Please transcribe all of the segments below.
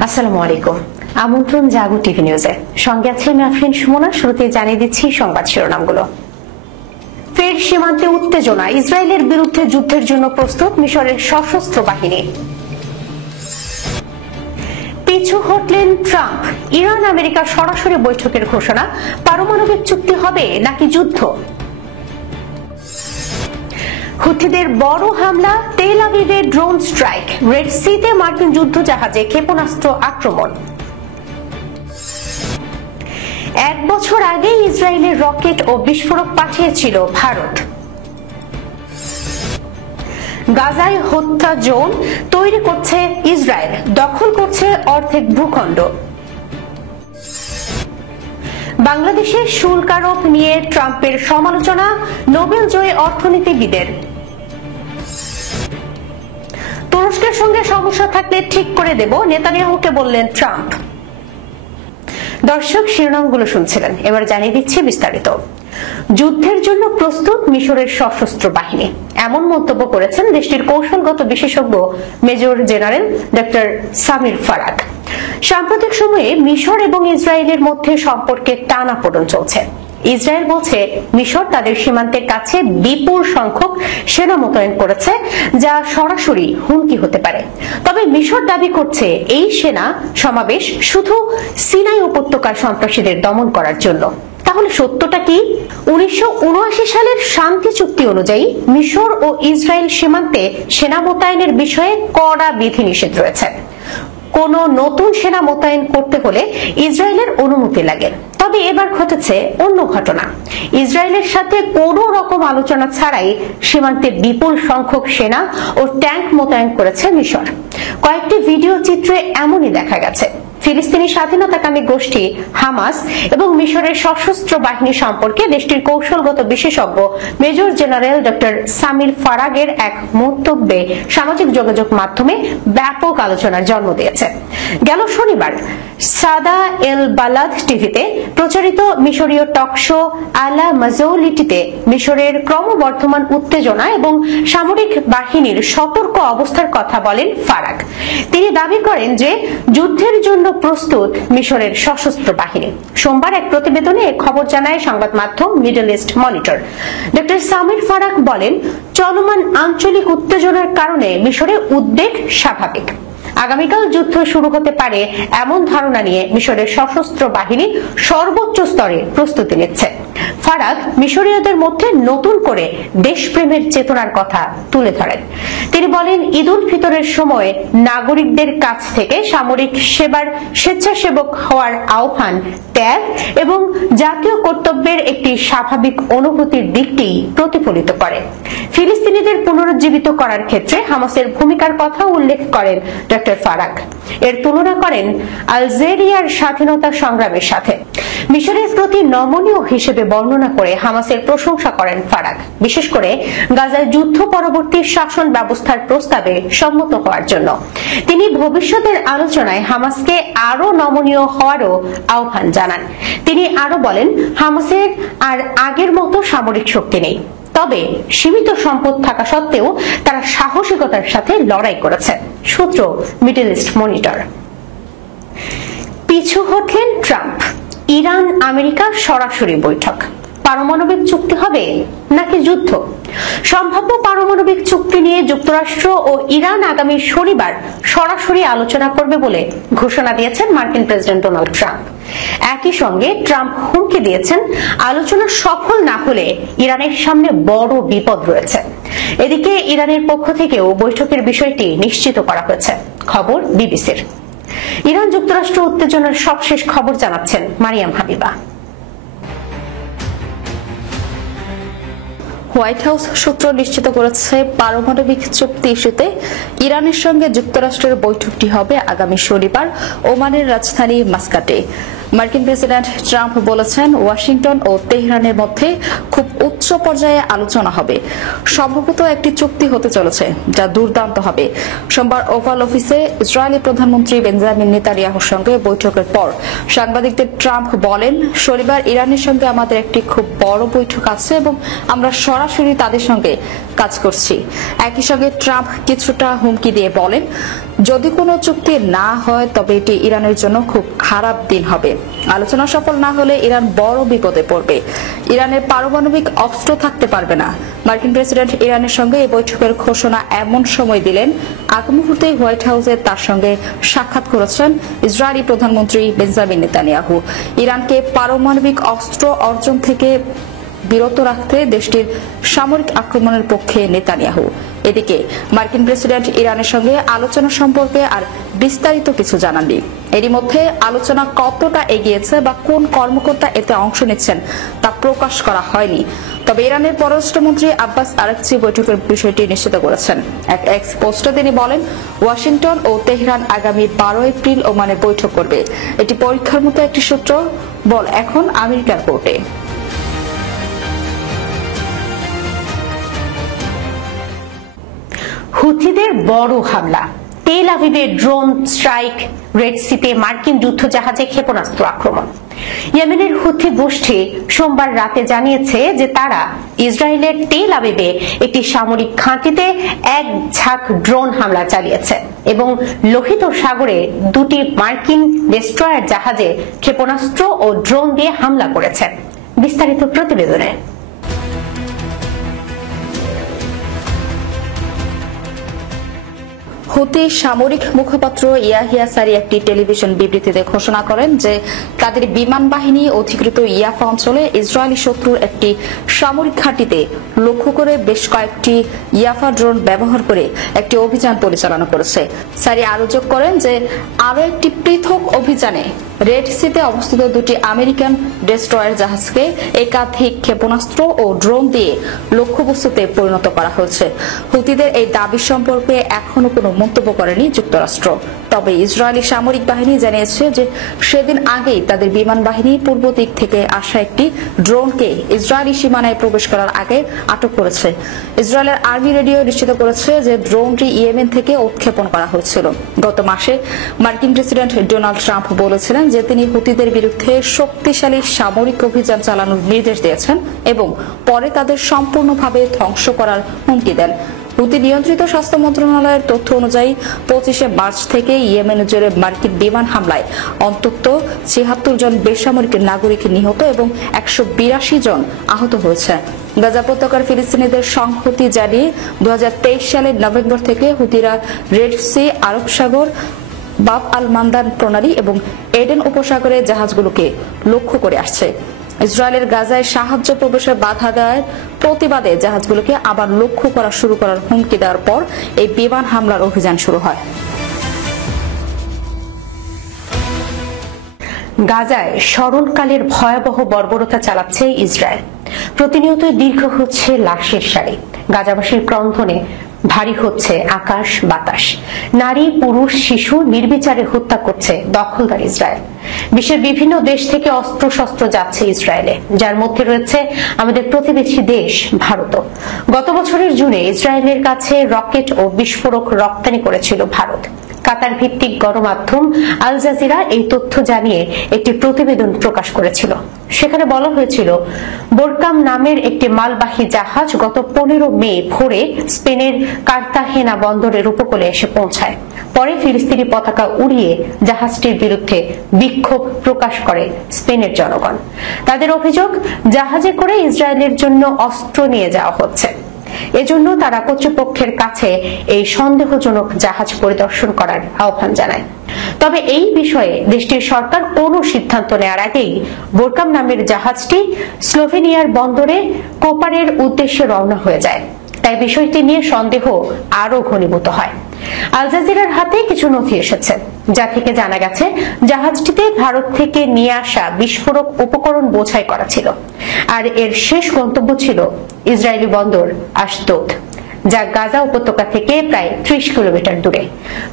আসসালামু আলাইকুম। আমন্ত্রণ জাগো টিভি নিউজে, সঙ্গে আছে আমি আফরিন সুমনা। শুরুতে জানিয়ে দিচ্ছি সংবাদ শিরোনামগুলো। ফের সীমান্তে উত্তেজনা, ইসরায়েলের বিরুদ্ধে যুদ্ধের জন্য প্রস্তুত মিশরের সশস্ত্র বাহিনী। পিছু হটলেন ট্রাম্প, ইরান আমেরিকা সরাসরি বৈঠকের ঘোষণা, পারমাণবিক চুক্তি হবে নাকি যুদ্ধ। হুথিদের বড় হামলা, তেল আবিবে ড্রোন স্ট্রাইক, রেড সিতে মার্কিন যুদ্ধ জাহাজে ক্ষেপণাস্ত্র আক্রমণ। 1 বছর আগে ইসরায়েলের রকেট ও বিস্ফোরক পাঠিয়েছিল ভারত। গাজায় হত্যা জোন তৈরি করছে ইসরায়েল, দখল করছে অর্ধেক ভূখণ্ড। বাংলাদেশের শুল্ক আরোপ নিয়ে ট্রাম্পের সমালোচনা, নোবেল জয়ী অর্থনীতিবিদের। তুরস্কের সঙ্গে সমস্যা থাকলে ঠিক করে দেব, নেতানিয়াহুকে বললেন ট্রাম্প। দর্শক, শিরোনামগুলো শুনছিলেন, এবার জানিয়ে দিচ্ছি বিস্তারিত। যুদ্ধের জন্য প্রস্তুত মিশরের সশস্ত্র বাহিনী, এমন মন্তব্য করেছেন দেশটির কৌশলগত বিশেষজ্ঞ মেজর জেনারেল ডক্টর সামির ফারাক। সাম্প্রতিক সময়ে মিশর এবং ইসরায়েলের মধ্যে সম্পর্কে টানাপোড়েন চলছে। ইসরায়েল বলছে মিশর তাদের সীমান্তের কাছে বিপুল সংখ্যক সেনা মোতায়েন করেছে, যা সরাসরি হুমকি হতে পারে। তবে মিশর দাবি করছে এই সেনা সমাবেশ শুধু সিনাই উপত্যকার সন্ত্রাসীদের দমন করার জন্য। তাহলে সত্যটা কি? 1979 সালের শান্তি চুক্তি অনুযায়ী মিশর ও ইসরায়েল সীমান্তে সেনা মোতায়েনের বিষয়ে কড়া বিধিনিষেধ রয়েছে। কোন নতুন সেনা মোতায়েন করতে হলে ইসরায়েলের অনুমতি লাগে। তবে এবার ঘটেছে অন্য ঘটনা। ইসরায়েলের সাথে কোনো রকম আলোচনা ছাড়াই সীমান্তে বিপুল সংখ্যক সেনা ও ট্যাঙ্ক মোতায়েন করেছে মিশর। কয়েকটি ভিডিও চিত্রে এমনই দেখা গেছে। ফিলিস্তিনি স্বাধীনতাকামী গোষ্ঠী হামাস এবং মিশরের সশস্ত্র বাহিনী সম্পর্কে দেশটির কৌশলগত বিশেষজ্ঞ মেজর জেনারেল ডক্টর সামির ফারাগের এক মন্তব্যে সামাজিক যোগাযোগ মাধ্যমে ব্যাপক আলোচনার জন্ম দিয়েছে। গেল শনিবার সাদা এল বালাদ টিভিতে প্রচারিত মিশরীয় টক শো আলা মাজৌলিটিতে মিশরের ক্রমবর্ধমান উত্তেজনা এবং সামরিক বাহিনীর সতর্ক অবস্থার কথা বলেন ফারাগ। তিনি দাবি করেন যে যুদ্ধের জন্য প্রস্তুত মিশরের সশস্ত্র বাহিনী। সোমবার এক প্রতিবেদনে খবর জানায় সংবাদ মাধ্যম middle east monitor. Doctor Samir ফারাক বলেন, চলমান আঞ্চলিক উত্তেজনার কারণে মিশরে উদ্বেগ স্বাভাবিক। আগামীকাল যুদ্ধ শুরু হতে পারে এমন ধারণা নিয়ে মিশরের সশস্ত্র বাহিনী সর্বোচ্চ স্তরে প্রস্তুতি নিচ্ছে। ফারাক মিশরীয়দের মধ্যে নতুন করে দেশপ্রেমের চেতনার কথা তুলে ধরেন। তিনি বলেন, ঈদ উল ফিতরের সময় নাগরিকদের কাছ থেকে সামরিক সেবার স্বেচ্ছাসেবক হওয়ার আহ্বান ত্যাগ এবং জাতীয় কর্তব্যের একটি স্বাভাবিক অনুভূতির দিকটি প্রতিফলিত করে। ফিলিস্তিনিদের পুনরুজ্জীবিত করার ক্ষেত্রে হামাসের ভূমিকার কথা উল্লেখ করেন ডক্টর ফারাক। এর তুলনা করেন আলজেরিয়ার স্বাধীনতা সংগ্রামের সাথে। মিশরের প্রতি নমনীয় হিসেবে বর্ণনা করে হামাসের প্রশংসা করেন ফারাক, বিশেষ করে গাজায় যুদ্ধ পরবর্তী শাসন ব্যবস্থার প্রস্তাবে সম্মত হওয়ার জন্য। তিনি ভবিষ্যতের আলোচনায় হামাসকে আরো নমনীয় হওয়ারও আহ্বান জানান। তিনি আরো বলেন, হামাসের আর আগের মতো সামরিক শক্তি নেই, তবে সীমিত সম্পদ থাকা সত্ত্বেও তারা সাহসিকতার সাথে লড়াই করেছে। সূত্র মিডল ইস্ট মনিটর। পিছু হটলেন ট্রাম্প, ইরান আমেরিকা সরাসরি বৈঠক, পারমাণবিক চুক্তি হবে নাকি যুদ্ধ। সম্ভাব্য পারমাণবিক চুক্তি নিয়ে যুক্তরাষ্ট্র ও ইরান আগামী শনিবার সরাসরি আলোচনা করবে বলে ঘোষণা দিয়েছেন মার্কিন প্রেসিডেন্ট ডোনাল্ড ট্রাম্প। একই সঙ্গে ট্রাম্প হুমকি দিয়েছেন, আলোচনা সফল না হলে ইরানের সামনে বড় বিপদ রয়েছে। এদিকে ইরানের পক্ষ থেকেও বৈঠকের বিষয়টি নিশ্চিত করা হয়েছে। খবর বিবিসির। ইরান যুক্তরাষ্ট্র উত্তেজনার সবশেষ খবর জানাচ্ছেন মারিয়াম হাবিবা। হোয়াইট হাউস সূত্র নিশ্চিত করেছে, পারমাণবিক চুক্তি ইস্যুতে ইরানের সঙ্গে যুক্তরাষ্ট্রের বৈঠকটি হবে আগামী শনিবার ওমানের রাজধানী মাস্কাটে। মার্কিন প্রেসিডেন্ট ট্রাম্প বলেছেন, ওয়াশিংটন ও তেহরানের মধ্যে খুব উচ্চ পর্যায়ে আলোচনা হবে। সম্ভবত একটি চুক্তি হতে চলেছে যা দুর্দান্ত হবে। সোমবার ওভাল অফিসে ইসরায়েলি প্রধানমন্ত্রী বেঞ্জামিন নেতানিয়াহুর সঙ্গে বৈঠকের পর সাংবাদিকদের ট্রাম্প বলেন, শনিবার ইরানের সঙ্গে আমাদের একটি খুব বড় বৈঠক আছে এবং আমরা সরাসরি তাদের সঙ্গে কাজ করছি। একই সঙ্গে ট্রাম্প কিছুটা হুমকি দিয়ে বলেন, যদি কোনো চুক্তি না হয় তবে এটি ইরানের জন্য খুব খারাপ দিন হবে। আলোচনা সফল না হলে ইরান বড় বিপদে পড়বে। ইরানের পারমাণবিক অস্ত্র থাকতে পারবে না। মার্কিন প্রেসিডেন্ট ইরানের সঙ্গে এই বৈঠকের ঘোষণা এমন সময় দিলেন, আগ মুহূর্তে হোয়াইট হাউসে তার সঙ্গে সাক্ষাৎ করেছেন ইসরায়েলি প্রধানমন্ত্রী বেঞ্জামিন নেতানিয়াহু। ইরানকে পারমাণবিক অস্ত্র অর্জন থেকে বিরত রাখতে দেশটির সামরিক আক্রমণের পক্ষে নেতানিয়াহু। এদিকে মার্কিন প্রেসিডেন্ট ইরানের সঙ্গে আলোচনা সম্পর্কে আর বিস্তারিত কিছু জানাননি। এরই মধ্যে আলোচনা কতটা এগিয়েছে বা কোন কর্মকর্তা এতে অংশ নিচ্ছেন তা প্রকাশ করা হয়নি। তবে ইরানের পররাষ্ট্রমন্ত্রী আব্বাস আরাকচি বৈঠকের বিষয়টি নিশ্চিত করেছেন। এক এক্স পোস্টে তিনি বলেন, ওয়াশিংটন ও তেহরান আগামী 12 এপ্রিল ওমানে বৈঠক করবে। এটি পরীক্ষার মতো একটি সূত্র বল এখন আমেরিকার কোর্টে। হুথিদের বড় হামলা, তেল আভিভে ড্রোন স্ট্রাইক, রেড সিতে মার্কিন যুদ্ধজাহাজে ক্ষেপণাস্ত্র আক্রমণ। ইয়েমেনের হুথি গোষ্ঠী সোমবার রাতে জানিয়েছে যে তারা ইসরায়েলের তেল আভিভে একটি সামরিক ঘাঁটিতে এক ঝাঁক ড্রোন হামলা চালিয়েছে এবং লোহিত সাগরে দুটি মার্কিন ডেস্ট্রয়ার জাহাজে ক্ষেপণাস্ত্র ও ড্রোন দিয়ে হামলা করেছে। বিস্তারিত প্রতিবেদনে। হুথি সামরিক মুখপাত্র ইয়াহিয়া সারি একটি টেলিভিশন বিবৃতিতে ঘোষণা করেন যে তাদের বিমান বাহিনী অধিকৃত ইয়াফা অঞ্চলে ইসরায়েলি শত্রুর একটি সামরিক ঘাঁটিতে লক্ষ্য করে বেশ কয়েকটি ইয়াফা ড্রোন ব্যবহার করে একটি অভিযান পরিচালনা করেছে। সারি আরো যোগ করেন যে আরো একটি পৃথক অভিযানে রেড সিতে অবস্থিত দুটি আমেরিকান ডেস্ট্রয়ার জাহাজকে একাধিক ক্ষেপণাস্ত্র ও ড্রোন দিয়ে লক্ষ্যবস্তুতে পরিণত করা হয়েছে। হুথিদের এই দাবি সম্পর্কে এখনো কোনো মন্তব্য করেনি যুক্তরাষ্ট্র। তবে ইসরায়েলি সামরিক বাহিনী জানিয়েছে যে সেদিন আগেই তাদের বিমান বাহিনী পূর্ব দিক থেকে আসা একটি ড্রোনকে ইসরায়েলি সীমানায় প্রবেশ করার আগে আটক করেছে। ইসরায়েলের আর্মি রেডিও নিশ্চিত করেছে যে ড্রোনটি ইয়েমেন থেকে উৎক্ষেপণ করা হয়েছিল। গত মাসে মার্কিন প্রেসিডেন্ট ডোনাল্ড ট্রাম্প বলেছিলেন যে তিনি হুথিদের বিরুদ্ধে শক্তিশালী সামরিক অভিযান চালানোর নির্দেশ দিয়েছেন এবং পরে তাদের সম্পূর্ণভাবে ধ্বংস করার হুমকি দেন। হুথি নিয়ন্ত্রিত স্বাস্থ্য মন্ত্রণালয়ের তথ্য অনুযায়ী 25 মার্চ থেকে ইয়েমেন জুড়ে মার্কিন বিমান হামলায় অন্তত 76 জন বেসামরিক নাগরিক নিহত এবং 182 জন আহত হয়েছে। গাজা উপত্যকার ফিলিস্তিনিদের সংহতি জানিয়ে 2023 সালের নভেম্বর থেকে হুথিরা রেড সি, আরব সাগর, বাব আল মান্দান প্রণালী এবং এডেন উপসাগরে জাহাজগুলোকে লক্ষ্য করে আসছে। ইসরায়েলের গাজায় সাহায্য প্রবেশে বাধা দেওয়ার প্রতিবাদে জাহাজগুলোকে আবার লক্ষ্য করা শুরু করার হুমকি দেওয়ার পর এই বিমান হামলার অভিযান শুরু হয়। গাজায় স্মরণকালের ভয়াবহ বর্বরতা চালাচ্ছে ইসরায়েল। প্রতিনিয়ত দীর্ঘ হচ্ছে লাশের সারি। গাজাবাসীর ক্রন্দনে ভারী হচ্ছে আকাশ বাতাস। নারী, পুরুষ, শিশু নির্বিচারে হত্যা করছে দখলদার ইসরায়েল। বিশ্বের বিভিন্ন দেশ থেকে অস্ত্র শস্ত্র যাচ্ছে ইসরায়েলে, যার মধ্যে রয়েছে আমাদের প্রতিবেশী দেশ ভারত। গত বছরের জুনে ইসরায়েলের কাছে রকেট ও বিস্ফোরক রপ্তানি করেছিল ভারত। কাতার ভিত্তিক গণমাধ্যম আল জাজিরা এই তথ্য জানিয়ে একটি প্রতিবেদন প্রকাশ করেছিল। সেখানে বলা হয়েছিল, বোরকাম নামের একটি মালবাহী জাহাজ গত 15 মে ভোরে স্পেনের কার্তাহেনা বন্দরের উপকূলে এসে পৌঁছায়। পরে ফিলিস্তিনি পতাকা উড়িয়ে জাহাজটির বিরুদ্ধে বিক্ষোভ প্রকাশ করে স্পেনের জনগণ। তাদের অভিযোগ, জাহাজে করে ইসরায়েলের জন্য অস্ত্র নিয়ে যাওয়া হচ্ছে। এজন্য তারা কর্তৃপক্ষের কাছে এই সন্দেহজনক জাহাজ পরিদর্শন করার আহ্বান জানায়। তবে এই বিষয়ে দেশটির সরকার কোনো সিদ্ধান্ত নেওয়ার আগেই বোরকাম নামের জাহাজটি স্লোভেনিয়ার বন্দরে কোপারের উদ্দেশ্যে রওনা হয়ে যায়। তাই বিষয়টি নিয়ে সন্দেহ আরো ঘনীভূত হয়। আল জাজিরার হাতে কিছু নথি এসেছে, যা থেকে জানা গেছে জাহাজটিতে ভারত থেকে নিয়ে আসা বিস্ফোরক উপকরণ বোঝাই করা ছিল, আর এর শেষ গন্তব্য ছিল ইসরায়েলি বন্দর আশদোদ, যা গাজা উপত্যকা থেকে প্রায় 30 কিলোমিটার দূরে।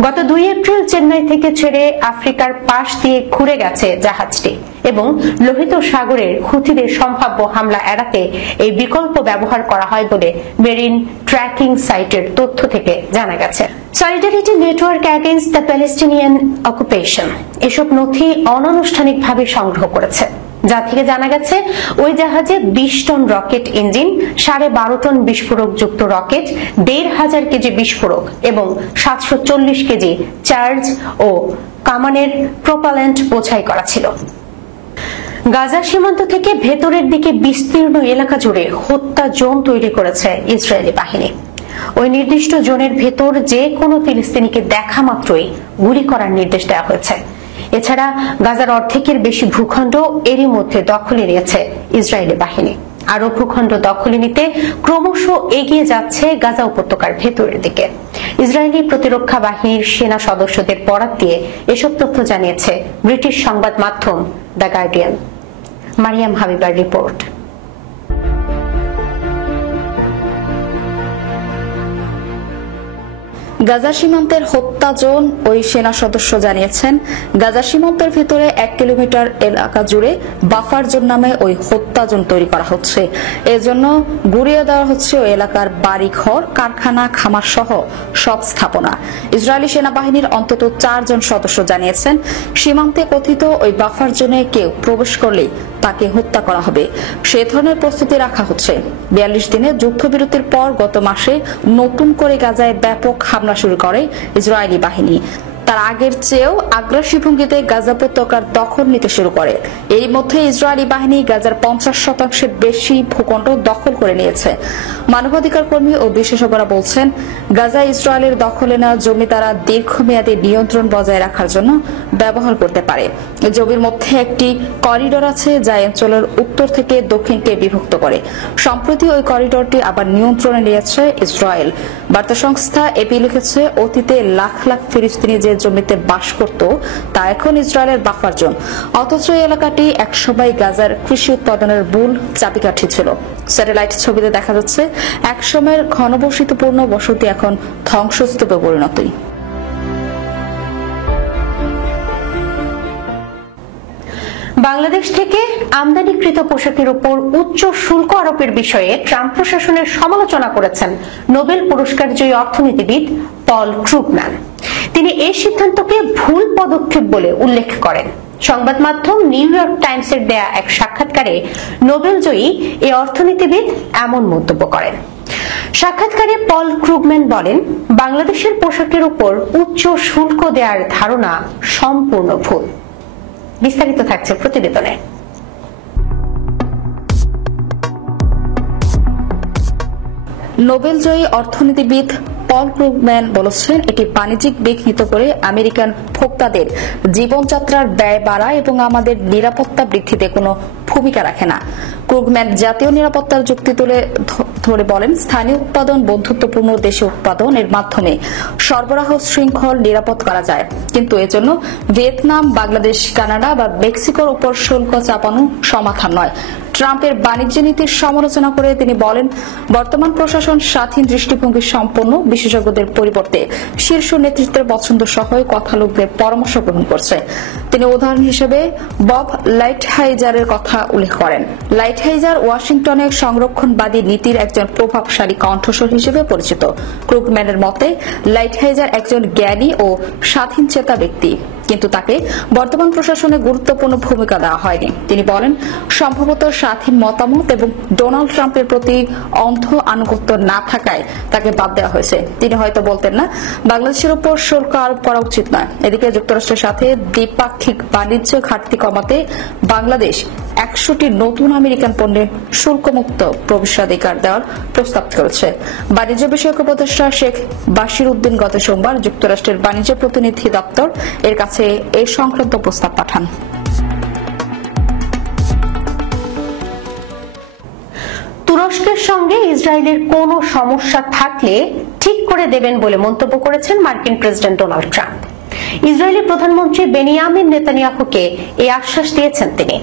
গত 2 এপ্রিল চেন্নাই থেকে ছেড়ে আফ্রিকার পাশ দিয়ে ঘুরে গেছে জাহাজটি এবং লোহিত সাগরের হুথিদের সম্ভাব্য হামলা এড়াতে এই বিকল্প ব্যবহার করা হয় বলে মেরিন ট্র্যাকিং সাইটের তথ্য থেকে জানা গেছে। Solidarity network against the Palestinian occupation এসব নথি অনানুষ্ঠানিকভাবে সংগ্রহ করেছে। যা থেকে জানা গেছে ওই জাহাজে 20 টন রকেট ইঞ্জিন, 12.5 টন বিস্ফোরক যুক্ত রকেট, 1,500 কেজি বিস্ফোরক এবং 740 কেজি চার্জ ও কামানের প্রোপাল্যান্ট বোঝাই করা ছিল। গাজা সীমান্ত থেকে ভেতরের দিকে বিস্তীর্ণ এলাকা জুড়ে হত্যা জোন তৈরি করেছে ইসরায়েলি বাহিনী। ওই নির্দিষ্ট জোনের ভেতর যে কোনো ফিলিস্তিনিকে দেখা মাত্রই গুলি করার নির্দেশ দেওয়া হয়েছে। এছাড়া গাজার অর্ধেকের বেশি ভূখণ্ড এরই মধ্যে দখলে নিয়েছে ইসরায়েলি বাহিনী। আরো ভূখণ্ড দখলে নিতে ক্রমশ এগিয়ে যাচ্ছে গাজা উপত্যকার ভেতরের দিকে। ইসরায়েলি প্রতিরক্ষা বাহিনীর সেনা সদস্যদের বরাত দিয়ে এসব তথ্য জানিয়েছে ব্রিটিশ সংবাদ মাধ্যম দ্য গার্ডিয়ান। মারিয়াম হাবিবার রিপোর্ট। গাজা সীমান্তের হত্যা জোন ওই সেনা সদস্য জানিয়েছেন, গাজা সীমান্তের ভেতরে 1 কিলোমিটার এলাকা জুড়ে বাফার জোন নামে ওই হত্যা জোন তৈরি করা হচ্ছে। এজন্য গুড়িয়ে দেওয়া হচ্ছে ওই এলাকার বাড়িঘর, কারখানা, খামার সহ সব স্থাপনা। ইসরায়েলি সেনাবাহিনীর অন্তত 4 জন সদস্য জানিয়েছেন, সীমান্তে কথিত ওই বাফার জোনে কেউ প্রবেশ করলে তাকে হত্যা করা হবে, সে ধরনের প্রস্তুতি রাখা হচ্ছে। 42 দিনের যুদ্ধবিরতির পর গত মাসে নতুন করে গাজায় ব্যাপক হামলা শুরু করে ইসরায়েলি বাহিনী। তার আগের চেয়েও আগ্রাসী ভঙ্গিতে গাজা উপত্যকার দখল নিতে শুরু করে। এর মধ্যে ইসরায়েলি বাহিনী গাজার 50% বেশি ভূখণ্ড দখল করে নিয়েছে। মানবাধিকার কর্মী ও বিশেষজ্ঞরা বলছেন, গাজা ইসরায়েলের দখলে নেওয়া জমি তারা দীর্ঘমেয়াদী নিয়ন্ত্রণ বজায় রাখার জন্য ব্যবহার করতে পারে। জমির মধ্যে একটি করিডোর আছে যা অঞ্চলের উত্তর থেকে দক্ষিণকে বিভক্ত করে। সম্প্রতি ওই করিডোরটি আবার নিয়ন্ত্রণে নিয়েছে ইসরায়েল। বার্তা সংস্থা এপি লিখেছে, অতীতে লাখ লাখ ফিলিস্তিনি যে জমিতে বাস করত তা এখন ইসরায়েলের বাফার জোন। অথচ এই এলাকাটি একসময় গাজার কৃষি উৎপাদনের মূল চাবিকাঠি ছিল। স্যাটেলাইট ছবিতে দেখা যাচ্ছে একসময়ের ঘনবসতিপূর্ণ বসতি এখন ধ্বংসস্তূপে পরিণতই। বাংলাদেশ থেকে আমদানিকৃত পোশাকের উপর উচ্চ শুল্ক আরোপের বিষয়ে ট্রাম্প প্রশাসনের সমালোচনা করেছেন নোবেল পুরস্কার জয়ী অর্থনীতিবিদ পল ক্রুগম্যান। তিনি এই সিদ্ধান্তকে ভুল পদক্ষেপ বলে উল্লেখ করেন। সংবাদ মাধ্যম নিউ ইয়র্ক টাইমসের দেয়া এক সাক্ষাৎকারে নোবেল জয়ী এই অর্থনীতিবিদ এমন মন্তব্য করেন। সাক্ষাৎকারে পল ক্রুগম্যান বলেন, বাংলাদেশের পোশাকের উপর উচ্চ শুল্ক দেওয়ার ধারণা সম্পূর্ণ ভুল। বিস্তারিত থাকছে প্রতিবেদনে। নোবেল জয়ী অর্থনীতিবিদ পল ক্রুগম্যান বলেছেন, এটি বাণিজ্যিক বিঘ্নিত করে আমেরিকান ভোক্তাদের জীবনযাত্রার ব্যয় বাড়ায় এবং আমাদের নিরাপত্তা বৃদ্ধিতে কোনো ভূমিকা রাখে না। ক্রুগম্যান জাতীয় নিরাপত্তার যুক্তি তুলে ধরে বলেন, স্থানীয় উৎপাদন, বন্ধুত্বপূর্ণ দেশে উৎপাদন এর মাধ্যমে সরবরাহ শৃঙ্খল নিরাপদ করা যায়, কিন্তু এজন্য ভিয়েতনাম, বাংলাদেশ, কানাডা বা মেক্সিকোর উপর শুল্ক চাপানো সমাধান নয়। ট্রাম্পের বাণিজ্য নীতির সমালোচনা করে তিনি বলেন, বর্তমান প্রশাসন স্বাধীন দৃষ্টিভঙ্গি সম্পন্ন বিশেষজ্ঞদের পরিবর্তে শীর্ষ নেতৃত্বের পছন্দ সহ কথা লোকদের পরামর্শ গ্রহণ করছে। তিনি উদাহরণ হিসেবে বব লাইটহাইজারের কথা উল্লেখ করেন। লাইটহাইজার ওয়াশিংটনে সংরক্ষণবাদী নীতির একজন প্রভাবশালী কণ্ঠস্বর হিসেবে পরিচিত। ক্রুগম্যানের মতে, লাইটহাইজার একজন জ্ঞানী ও স্বাধীনচেতা ব্যক্তি, কিন্তু তাকে বর্তমান প্রশাসনে গুরুত্বপূর্ণ ভূমিকা দেওয়া হয়নি। তিনি বলেন, সম্ভবত স্বাধীন মতামত এবং ডোনাল্ড ট্রাম্পের প্রতি অন্ধ আনুগত্য না থাকায় তাকে বাদ দেওয়া হয়েছে। তিনি হয়তো বলতেন না, বাংলাদেশের উপর শুল্ক আরোপ করা উচিত নয়। এদিকে যুক্তরাষ্ট্রের সাথে দ্বিপাক্ষিক বাণিজ্য ঘাটতি কমাতে বাংলাদেশ 100টি নতুন আমেরিকান পণ্যে শুল্কমুক্ত প্রবেশাধিকার দেওয়ার প্রস্তাব করেছে। বাণিজ্য বিষয়ক উপদেষ্টা শেখ বাশির উদ্দিন গত সোমবার যুক্তরাষ্ট্রের বাণিজ্য প্রতিনিধি দপ্তর এর কাছে এই সংক্রান্ত প্রস্তাব পাঠান। তুরস্কের সঙ্গে ইসরায়েলের কোনো সমস্যা থাকলে ঠিক করে দেবেন বলে মন্তব্য করেছেন মার্কিন প্রেসিডেন্ট ডোনাল্ড ট্রাম্প। ইসরায়েলি প্রধানমন্ত্রী বেনিয়ামিন নেতানিয়াহুকে এই আশ্বাস দিয়েছেন তিনি।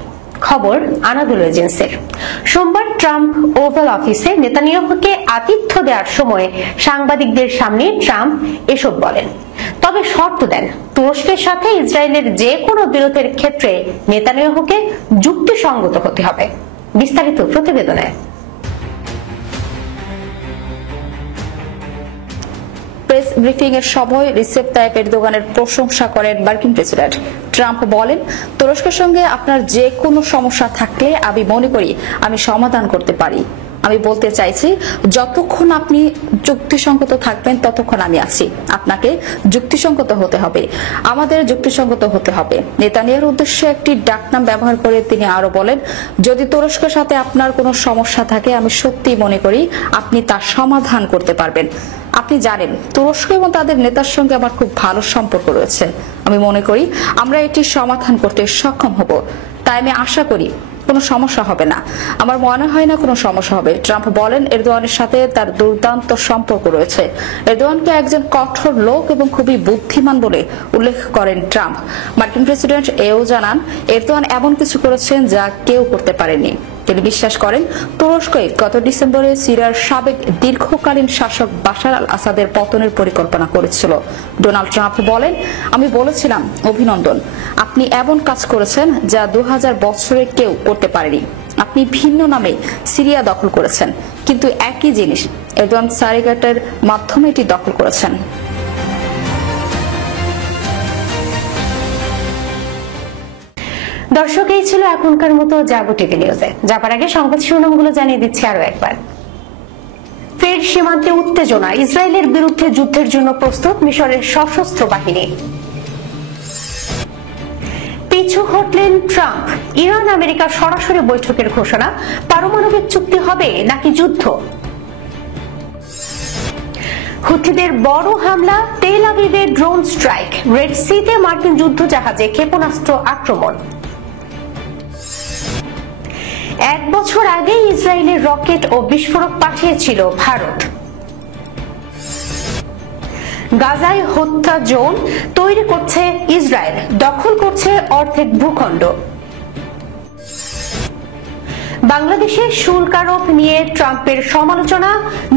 খবর আনাদুল এজেন্সির। সোমবার ট্রাম্প ওভাল অফিসে নেতানিয়াহুকে আতিথ্য দেওয়ার সময় সাংবাদিকদের সামনে ট্রাম্প এসব বলেন, তবে শর্ত দেন তুরস্কের সাথে ইসরায়েলের যে কোনো বিরোধের ক্ষেত্রে নেতানিয়াহুকে যুক্তিসঙ্গত হতে হবে। বিস্তারিত প্রতিবেদনে। প্রেস ব্রিফিং এর সময় রিসেপ তাইপ এরদোগানের প্রশংসা করেন মার্কিন প্রেসিডেন্ট ট্রাম্প। বলেন, তুরস্কের সঙ্গে আপনার যে কোনো সমস্যা থাকলে আমি মনে করি আমি সমাধান করতে পারি। আমি বলতে চাইছি, যতক্ষণ আপনি যুক্তিসঙ্গত থাকবেন ততক্ষণ আমি আছি। আপনাকে যুক্তিসঙ্গত হতে হবে, আমাদের যুক্তিসঙ্গত হতে হবে। নেতানিয়াহুর উদ্দেশ্যে একটি ডাকনাম ব্যবহার করে তিনি আরো বলেন, যদি তুরস্কের সাথে আপনার কোনো সমস্যা থাকে আমি সত্যি মনে করি আপনি তার সমাধান করতে পারবেন। আপনি জানেন তুরস্ক এবং তাদের নেতার সঙ্গে আমার খুব ভালো সম্পর্ক রয়েছে। আমি মনে করি আমরা এটি সমাধান করতে সক্ষম হব। তাই আমি আশা করি কোনো সমস্যা হবে না। আমার মনে হয় না কোনো সমস্যা হবে। ট্রাম্প বলেন, এরদোয়ানের সাথে তার দুর্দান্ত সম্পর্ক রয়েছে। এরদোয়ানকে একজন কঠোর লোক এবং খুবই বুদ্ধিমান বলে উল্লেখ করেন ট্রাম্প। মার্কিন প্রেসিডেন্ট এও জানান, এরদোয়ান এমন কিছু করেছেন যা কেউ করতে পারেনি। তিনি বিশ্বাস করেন তুরস্কই গত ডিসেম্বরে সিরিয়ার সাবেক দীর্ঘকালীন শাসক বাশার আল আসাদের পতনের পরিকল্পনা করেছিল। ডোনাল্ড ট্রাম্প বলেন, আমি বলেছিলাম অভিনন্দন, আপনি এমন কাজ করেছেন যা 2000 বছরে কেউ করতে পারেনি। আপনি ভিন্ন নামে সিরিয়া দখল করেছেন, কিন্তু একই জিনিস এরদোয়ান সারিগাটের মাধ্যমে এটি দখল করেছেন। দর্শক, এই ছিল এখনকার মতো জাগো টিভি নিউজে। যাবার আগে সংবাদ শিরোনামগুলো জানিয়ে দিচ্ছি আরো একবার। ফের সীমান্তে উত্তেজনা, ইসরায়েলের বিরুদ্ধে যুদ্ধের জন্য প্রস্তুত মিশরের সশস্ত্র বাহিনী। পিছু হটলেন ট্রাম্প, ইরান আমেরিকা সরাসরি বৈঠকের ঘোষণা, পারমাণবিক চুক্তি হবে নাকি যুদ্ধ। হুথিদের বড় হামলা, তেল আবিবে ড্রোন স্ট্রাইক, রেড সিতে মার্কিন যুদ্ধ জাহাজে ক্ষেপণাস্ত্র আক্রমণ। 1 বছর আগে ইসরায়েলের রকেট ও বিস্ফোরক পাঠিয়েছিল ভারত। গাজায় হত্যা জোন তৈরি করছে ইসরায়েল, দখল করছে অর্ধেক ভূখণ্ড। বাংলাদেশে শুল্ক আরোপ নিয়ে ট্রাম্পের সমালোচনা,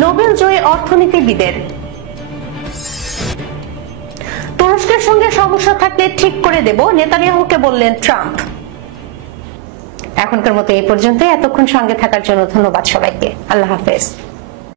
নোবেল জয়ী অর্থনীতিবিদের। তুরস্কের সঙ্গে সমস্যা থাকলে ঠিক করে দেব, নেতানিয়াহুকে বললেন ট্রাম্প। এখনকার মতো এই পর্যন্ত। এতক্ষণ সঙ্গে থাকার জন্য ধন্যবাদ সবাইকে। আল্লাহ হাফেজ।